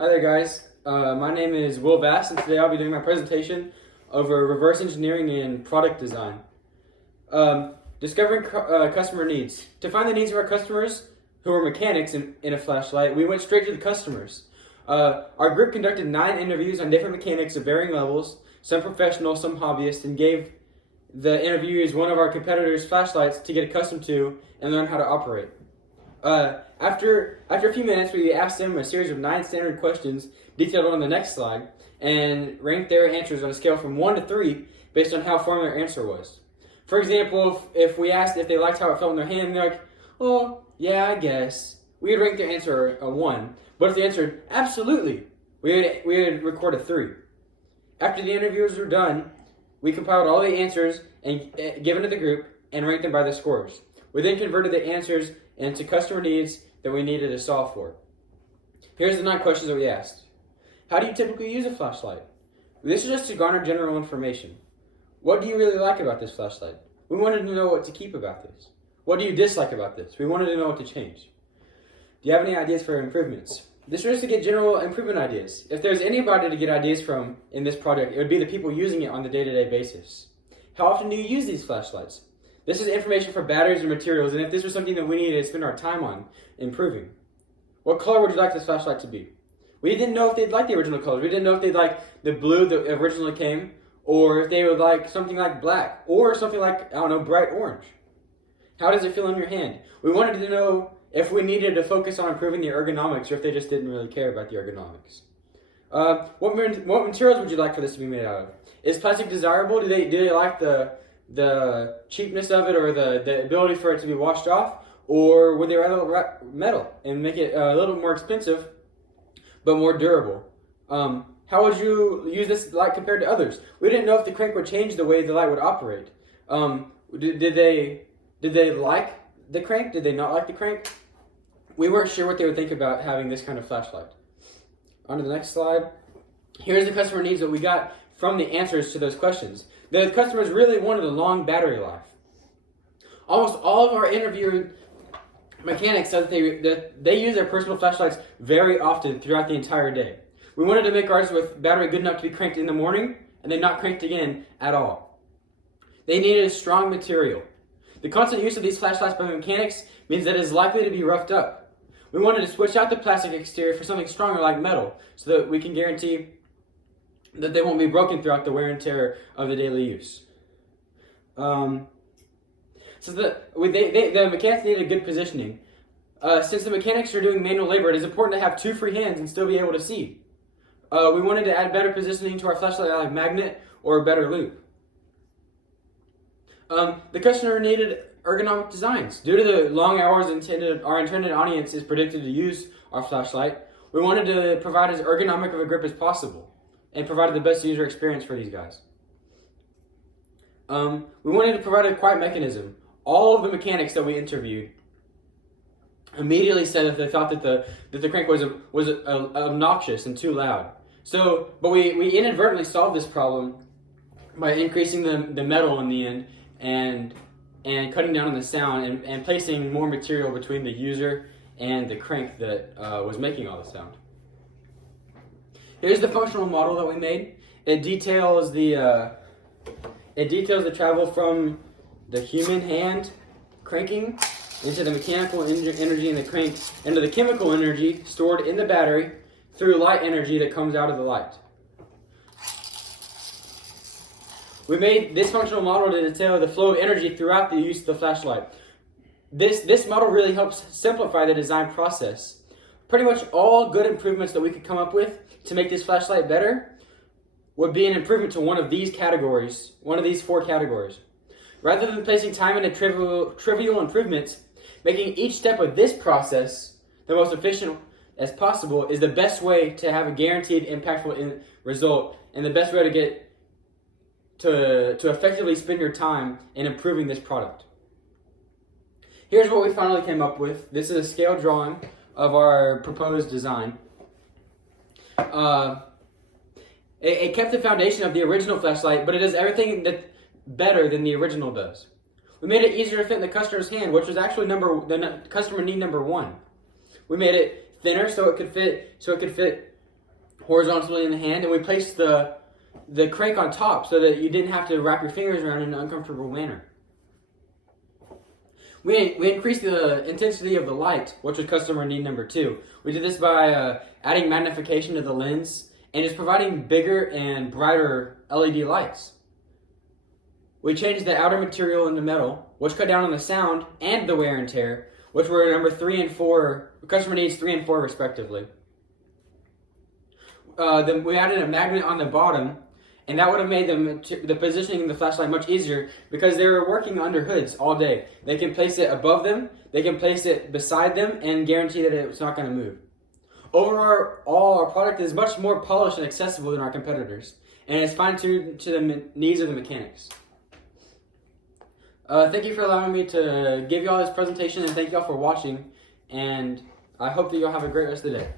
Hi there, guys. My name is Will Bass, and today I'll be doing my presentation over reverse engineering and product design. Discovering customer needs. To find the needs of our customers, who are mechanics in a flashlight, we went straight to the customers. Our group conducted 9 interviews on different mechanics of varying levels, some professional, some hobbyist, and gave the interviewees one of our competitors' flashlights to get accustomed to and learn how to operate. After a few minutes, we asked them a series of 9 standard questions detailed on the next slide and ranked their answers on a scale from 1 to 3 based on how formal their answer was. For example, if we asked if they liked how it felt in their hand, and they're like, "Oh, yeah, I guess," we would rank their answer a 1. But if they answered absolutely, we would record a 3. After the interviews were done, we compiled all the answers and given to the group and ranked them by the scores. We then converted the answers into customer needs that we needed to solve for. Here's the 9 questions that we asked. How do you typically use a flashlight? This is just to garner general information. What do you really like about this flashlight? We wanted to know what to keep about this. What do you dislike about this? We wanted to know what to change. Do you have any ideas for improvements? This was to get general improvement ideas. If there's anybody to get ideas from in this project, it would be the people using it on the day-to-day basis. How often do you use these flashlights? This is information for batteries and materials, and if this was something that we needed to spend our time on improving. What color would you like this flashlight to be? We didn't know if they'd like the original colors. We didn't know if they'd like the blue that originally came, or if they would like something like black, or something like, bright orange. How does it feel in your hand? We wanted to know if we needed to focus on improving the ergonomics, or if they just didn't really care about the ergonomics. What materials would you like for this to be made out of? Is plastic desirable? Do they like the cheapness of it, or the ability for it to be washed off? Or would they rather metal and make it a little more expensive, but more durable? How would you use this light compared to others? We didn't know if the crank would change the way the light would operate. Did they like the crank? Did they not like the crank? We weren't sure what they would think about having this kind of flashlight. On to the next slide. Here's the customer needs that we got from the answers to those questions. The customers really wanted a long battery life. Almost all of our interviewed mechanics said that they use their personal flashlights very often throughout the entire day. We wanted to make ours with battery good enough to be cranked in the morning and then not cranked again at all. They needed a strong material. The constant use of these flashlights by mechanics means that it is likely to be roughed up. We wanted to switch out the plastic exterior for something stronger like metal so that we can guarantee that they won't be broken throughout the wear and tear of the daily use. The mechanics needed good positioning. Since the mechanics are doing manual labor, it is important to have 2 free hands and still be able to see. We wanted to add better positioning to our flashlight, like magnet or a better loop. The customer needed ergonomic designs. Due to the long hours our intended audience is predicted to use our flashlight, we wanted to provide as ergonomic of a grip as possible and provided the best user experience for these guys. We wanted to provide a quiet mechanism. All of the mechanics that we interviewed immediately said that they thought that the crank was obnoxious and too loud. But we inadvertently solved this problem by increasing the metal in the end and cutting down on the sound and placing more material between the user and the crank that was making all the sound. Here's the functional model that we made. It details the travel from the human hand cranking into the mechanical energy in the crank into the chemical energy stored in the battery through light energy that comes out of the light. We made this functional model to detail the flow of energy throughout the use of the flashlight. This model really helps simplify the design process. Pretty much all good improvements that we could come up with to make this flashlight better would be an improvement to one of these 4 categories. Rather than placing time into trivial improvements, making each step of this process the most efficient as possible is the best way to have a guaranteed impactful result and the best way to get to effectively spend your time in improving this product. Here's what we finally came up with. This is a scale drawing of our proposed design. It kept the foundation of the original flashlight, but it does everything better than the original does. We made it easier to fit in the customer's hand, which was actually customer need number 1. We made it thinner so it could fit horizontally in the hand, and we placed the crank on top so that you didn't have to wrap your fingers around in an uncomfortable manner. We increased the intensity of the light, which was customer need number 2. We did this by adding magnification to the lens and just providing bigger and brighter LED lights. We changed the outer material into metal, which cut down on the sound and the wear and tear, which were number 3 and 4, customer needs 3 and 4 respectively. Then we added a magnet on the bottom, and that would have made the positioning of the flashlight much easier because they were working under hoods all day. They can place it above them, they can place it beside them, and guarantee that it's not going to move. Overall, our product is much more polished and accessible than our competitors, and it's fine-tuned to the needs of the mechanics. Thank you for allowing me to give you all this presentation, and thank you all for watching, and I hope that you'll have a great rest of the day.